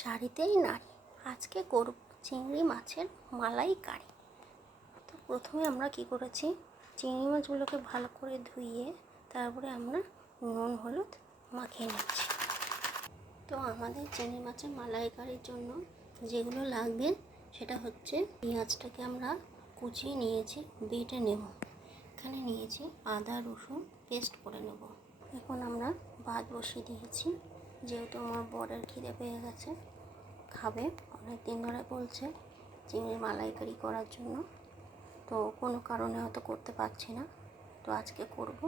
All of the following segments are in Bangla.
শাড়িতেই নাড়ি। আজকে করব চিংড়ি মাছের মালাইকারি। তো প্রথমে আমরা কি করেছি, চিংড়ি মাছগুলোকে ভালো করে ধুইয়ে তারপরে আমরা নুন হলুদ মাখিয়ে নিচ্ছি। তো আমাদের চিংড়ি মাছের মালাইকারির জন্য যেগুলো লাগবে সেটা হচ্ছে, পেঁয়াজটাকে আমরা কুচিয়ে নিয়েছি, বেটে নেব। এখানে নিয়েছি আদা রসুন পেস্ট করে নেব। এখন আমরা ভাত বসিয়ে দিয়েছি, যেহেতু আমার বরের খিদে পেয়ে গেছে, খাবে, অনেক দিন ধরে বলছে চিংড়ি মালাইকারি করার জন্য। তো কোনো কারণে হয়তো করতে পারছি না, তো আজকে করব।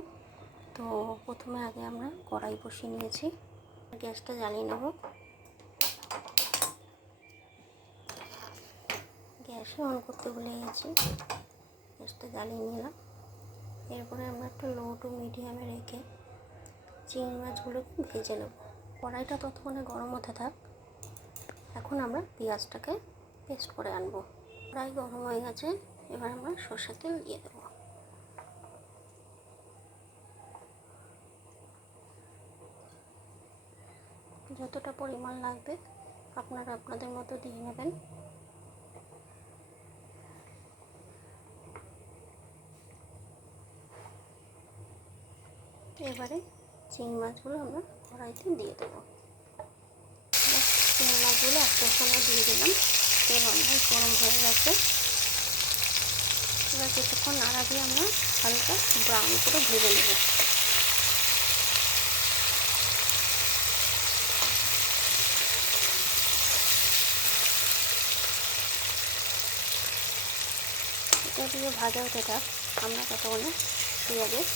তো প্রথমে আগে আমরা কড়াই বসিয়ে নিয়েছি, গ্যাসটা জ্বালিয়ে নেব। গ্যাসে অন করতে ভুলে গেছি, গ্যাসটা জ্বালিয়ে নিলাম। এরপরে আমরা একটু লো টু মিডিয়ামে রেখে চিংড়ি মাছগুলোকে ভেজে নেব। কড়াইটা ততক্ষণে গরম হতে থাক। এখন আমরা পেঁয়াজটাকে পেস্ট করে আনবো। কড়াই গরম হয়ে গেছে, এবার আমরা সরষের তেল দিয়ে দেবো। যতটা পরিমাণ লাগবে আপনারা আপনাদের মতো দিয়ে নেবেন। এবারে চিংড়ি মাছগুলো আমরা কড়াইতে দিয়ে দেবো। চিংড়ি মাছগুলো একটা সময় দিয়ে দিলাম। তেল অনেক গরম হয়ে গেছে। এবার কিছুক্ষণ নাড়া দিয়ে আমরা হালকা ব্রাউন করে ভেজে নেব। এটা দিয়ে ভাজা হতে থাক, আমরা ততক্ষণে পেঁয়াজের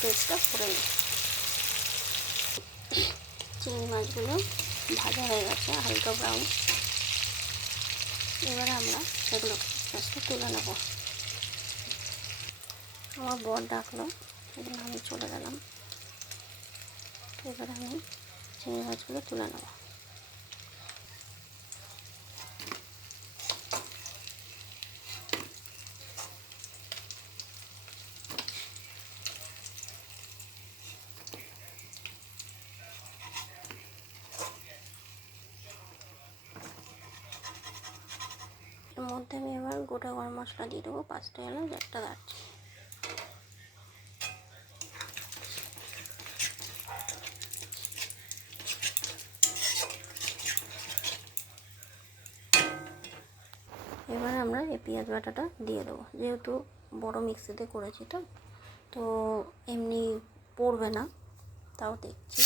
পেস্টটা করে নিই। চিংড়ি মাছগুলো ভাজা হয়ে গেছে হালকা ব্রাউন। এবারে আমরা সেগুলো পেস্টটা তুলে নেব। আমার বর ডাকলো, সেজন্য আমি চলে গেলাম। এবারে আমি চিংড়ি মাছগুলো তুলে নেব। এর মধ্যে আমি এবার গোটা গরম মশলা দিয়ে দেবো, 5টা এলাচ, 1টা দারচিনি। এবার আমরা এই পেঁয়াজ বাটাটা দিয়ে দেবো। যেহেতু বড় মিক্সিতে করেছি, তো এমনি পড়বে না, তাও দেখছি।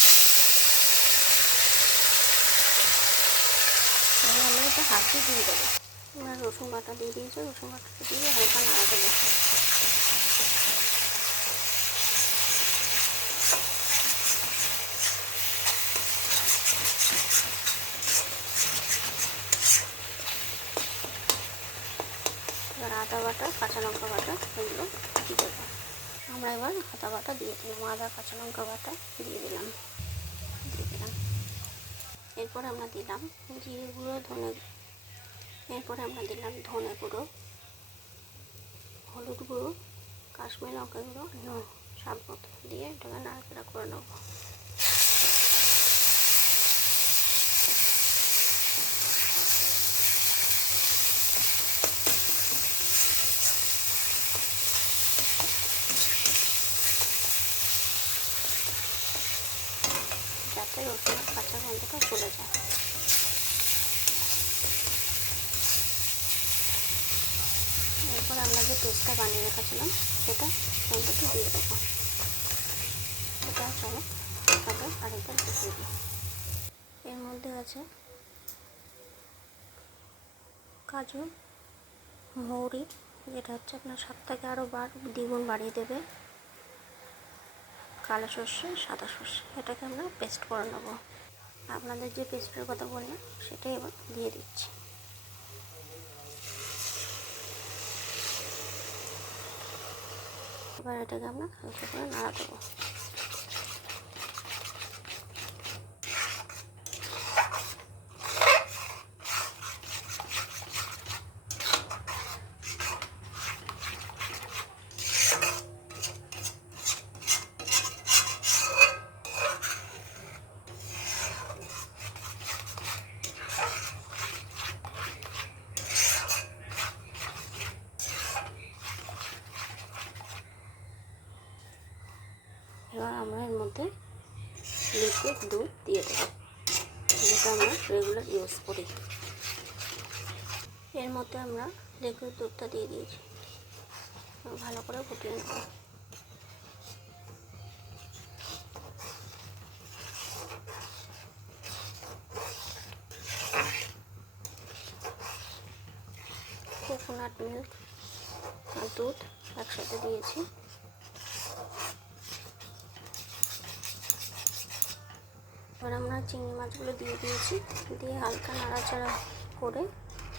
এবার আমরা এটা হাত দিয়ে দেবো। এবার রসুন বাটা দিয়ে দিয়েছি, রসুন বাটাটা দিয়ে হালকা নাড়া দেবো। এবার আদা বাটা, কাঁচা লঙ্কা বাটা, এগুলো দিয়ে দেবো। আমরা এবার আদা বাটা দিয়ে দিলাম, আদা কাঁচা লঙ্কা বাটা দিয়ে দিলাম। এরপর আমরা দিলাম জিরে গুঁড়ো, এরপরে আমরা দিলাম ধনে গুঁড়ো, হলুদ গুঁড়ো, কাশ্মীরি লঙ্কা গুঁড়ো, নুন স্বাদ মতো দিয়ে এটাকে নাড়াচাড়া করে নেব। যাতে রসুনের কাঁচা গন্ধটা চলে যায়। এরপর আমরা যে পেস্টটা বানিয়ে রেখেছিলাম সেটা মধ্যে দিয়ে দেবো। এটা চলো তবে আরেকবার দেখিয়ে দিই। এর মধ্যে আছে কাজু, মৌরি, যেটা হচ্ছে আপনার স্বাদটাকে আরও দ্বিগুণ বাড়িয়ে দেবে, কালো সর্ষে, সাদা সর্ষে, এটাকে আমরা পেস্ট করে নেব। আপনাদের যে পেস্টের কথা বললাম সেটাই এবার দিয়ে দিচ্ছি। এবার এটাকে আমরা হালকা করে নাড়া দেবো। মধ্যে লিকুইড দুধ দিয়ে দেবো, যেটা আমরা রেগুলার ইউজ করি। এর মধ্যে আমরা লিকুইড দুধটা দিয়ে দিয়েছি, ভালো করে ফুটিয়ে নেব। কোকোনাট মিল্ক আর দুধ একসাথে দিয়েছি। এবার আমরা চিংড়ি মাছগুলো দিয়ে দিয়েছি, দিয়ে হালকা নাড়াচাড়া করে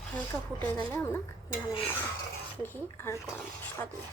হালকা ফুটে গেলে আমরা নামিয়ে নেব ঘি আর গরম মশলা দিয়ে।